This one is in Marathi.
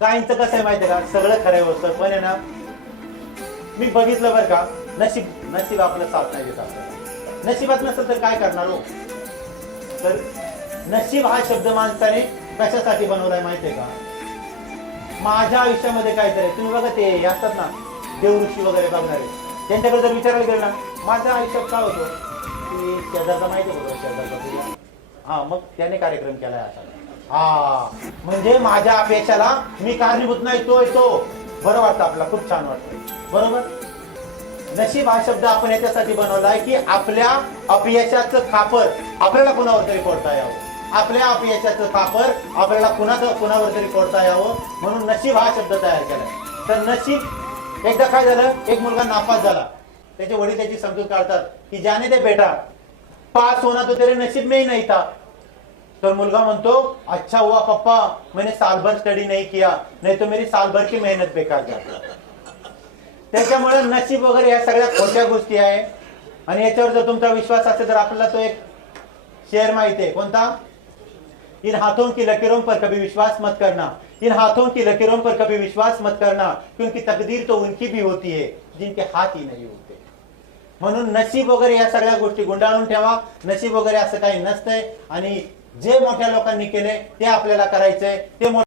काहींचं कसं आहे माहितीये का? सगळं खरं होतं पण आहे ना मी बघितलं बरं का नशीब नशीब आपलं साथ नाही देत आपल्याला. नशिबात नसेल तर काय करणार हो? तर नशीब हा शब्द माणसाने कशासाठी बनवलाय माहितीये का? माझ्या आयुष्यामध्ये काहीतरी तुम्ही बघा ते हे असतात ना देवऋषी वगैरे बघणारे. त्यांच्याकडे जर विचारायला गेलं ना माझ्या आयुष्यात काय होतं? की शेजारचा माहिती होतं शेजारचा हा मग त्याने कार्यक्रम केलाय असा. हा. म्हणजे माझ्या अपेक्षाला मी कारणीभूत नाही तो येतो. बरं वाटतं आपल्याला खूप छान वाटतं. बरोबर? नशीब हा शब्द आपण याच्यासाठी बनवलाय की आपल्या अपयशाचं खापर आपल्याला कुणावर तरी फोडता यावं. आपल्या अपयशाचं खापर आपल्याला कुणाचं कुणावर तरी फोडता यावं. म्हणून नशीब हा शब्द तयार केलाय. तर नशीब एकदा काय झालं? एक मुलगा नापास झाला. त्याचे वडील त्याची समजूत काढतात की ज्याने ते बेटा पास होना तो तेरे नशीब में ही नहीं था तर मुलगा म्हणतो अच्छा हुआ पप्पा मैंने साल भर स्टडी नहीं किया नाही तो मेरी साल भर की मेहनत बेकार जाती त्याच्यामुळे नशीब वगैरे या सगळ्या खोट्या गोष्टी आहे. आणि याच्यावर जर तुमचा विश्वास असेल तर आपल्याला तो एक शेअर माहिती आहे. कोणता? इन हाथों की लकीरों पर कभी विश्वास मत करना. इन हाथों की लकीरों पर कभी विश्वास मत करना क्योंकि तकदीर तो उनकी भी होती है जिनके हाथ ही नाही होते। म्हणून नशीब वगैरे या सगळ्या गोष्टी गुंडाळून ठेवा. नशीब वगैरे असं काही नसतंय. आणि जे मोठ्या लोकांनी केले ते आपल्याला करायचंय. ते